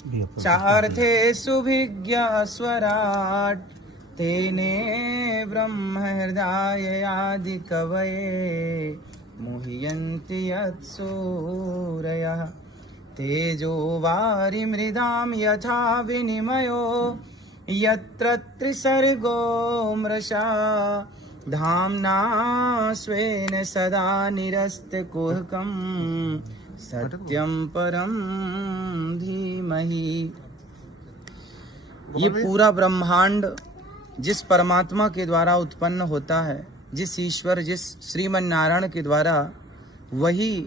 चार्थे सुभिज्ञः स्वराट् तेने ब्रह्म हृदय आदि कवये मुह्यन्ति यत्सूरयः तेजो वारिमृदां यथा विनिमयो यत्र त्रिसर्गो मृषा धाम्ना स्वेन सदा निरस्तकुहकं सत्यं परं धीमहि। ये पूरा ब्रह्मांड जिस परमात्मा के द्वारा उत्पन्न होता है, जिस ईश्वर जिस श्रीमन नारायण के द्वारा, वही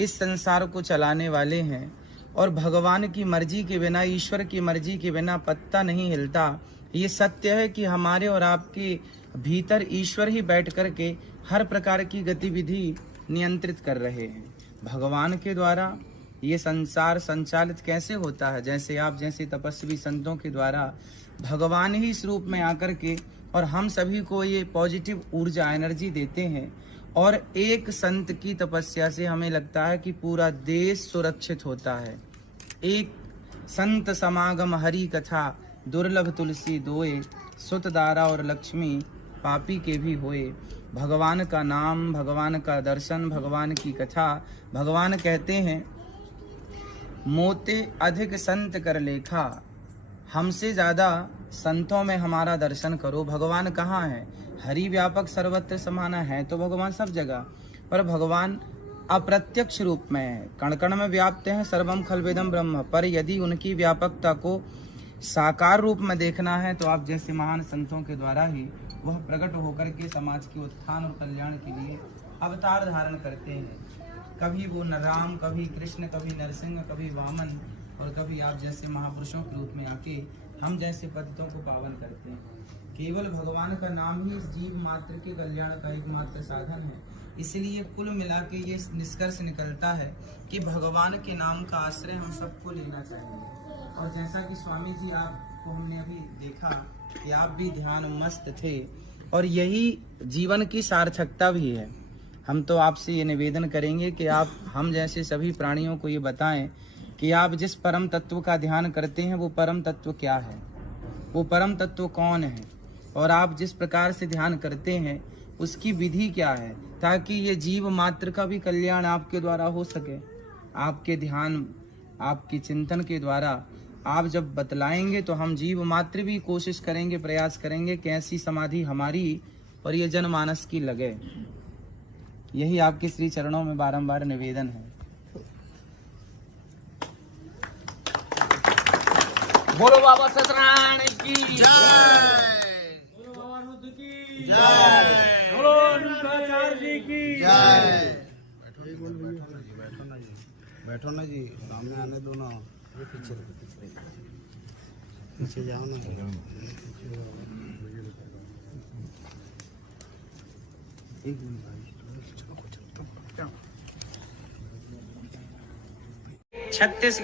इस संसार को चलाने वाले हैं। और भगवान की मर्जी के बिना, ईश्वर की मर्जी के बिना पत्ता नहीं हिलता। ये सत्य है कि हमारे और आपके भीतर ईश्वर ही बैठ कर के हर प्रकार की गतिविधि नियंत्रित कर रहे हैं। भगवान के द्वारा ये संसार संचालित कैसे होता है? जैसे आप जैसे तपस्वी संतों के द्वारा भगवान ही इस रूप में आकर के और हम सभी को ये पॉजिटिव ऊर्जा एनर्जी देते हैं। और एक संत की तपस्या से हमें लगता है कि पूरा देश सुरक्षित होता है। एक संत समागम हरि कथा दुर्लभ तुलसी दोए सुत दारा और लक्ष्मी पापी के भी होए। भगवान का नाम, भगवान का दर्शन, भगवान की कथा। भगवान कहते हैं मोते अधिक संत कर लेखा, हमसे ज्यादा संतों में हमारा दर्शन करो। भगवान कहाँ है? हरि व्यापक सर्वत्र समाना है तो भगवान सब जगह, पर भगवान अप्रत्यक्ष रूप में है, कण कण में व्याप्त हैं, सर्वम खलवेदम ब्रह्म। पर यदि उनकी व्यापकता को साकार रूप में देखना है तो आप जैसे महान संतों के द्वारा ही वह प्रकट होकर के समाज के उत्थान और कल्याण के लिए अवतार धारण करते हैं। कभी वो राम, कभी कृष्ण, कभी नरसिंह, कभी वामन, और कभी आप जैसे महापुरुषों के रूप में आके हम जैसे पतितों को पावन करते हैं। केवल भगवान का नाम ही इस जीव मात्र के कल्याण का एकमात्र साधन है। इसलिए कुल मिला के ये निष्कर्ष निकलता है कि भगवान के नाम का आश्रय हम सबको लेना चाहिए। और जैसा कि स्वामी जी आपको हमने अभी देखा कि आप भी ध्यान मस्त थे, और यही जीवन की सार्थकता भी है। हम तो आपसे ये निवेदन करेंगे कि आप हम जैसे सभी प्राणियों को ये बताएं कि आप जिस परम तत्व का ध्यान करते हैं वो परम तत्व क्या है, वो परम तत्व कौन है, और आप जिस प्रकार से ध्यान करते हैं उसकी विधि क्या है, ताकि ये जीव मात्र का भी कल्याण आपके द्वारा हो सके। आपके ध्यान, आपके चिंतन के द्वारा आप जब बतलाएंगे तो हम जीव मात्र भी कोशिश करेंगे, प्रयास करेंगे कि ऐसी समाधि हमारी और ये जनमानस की लगे। यही आपके श्री चरणों में बारंबार निवेदन है। बोलो बाबा सत्यनारायण की जय, बोलो बाबा रुद्र की जय, बोलो अनुराचार्य जी की जय। बैठो ना जी, सामने आने दो ना, पीछे जाओ ना। छत्तीसगढ़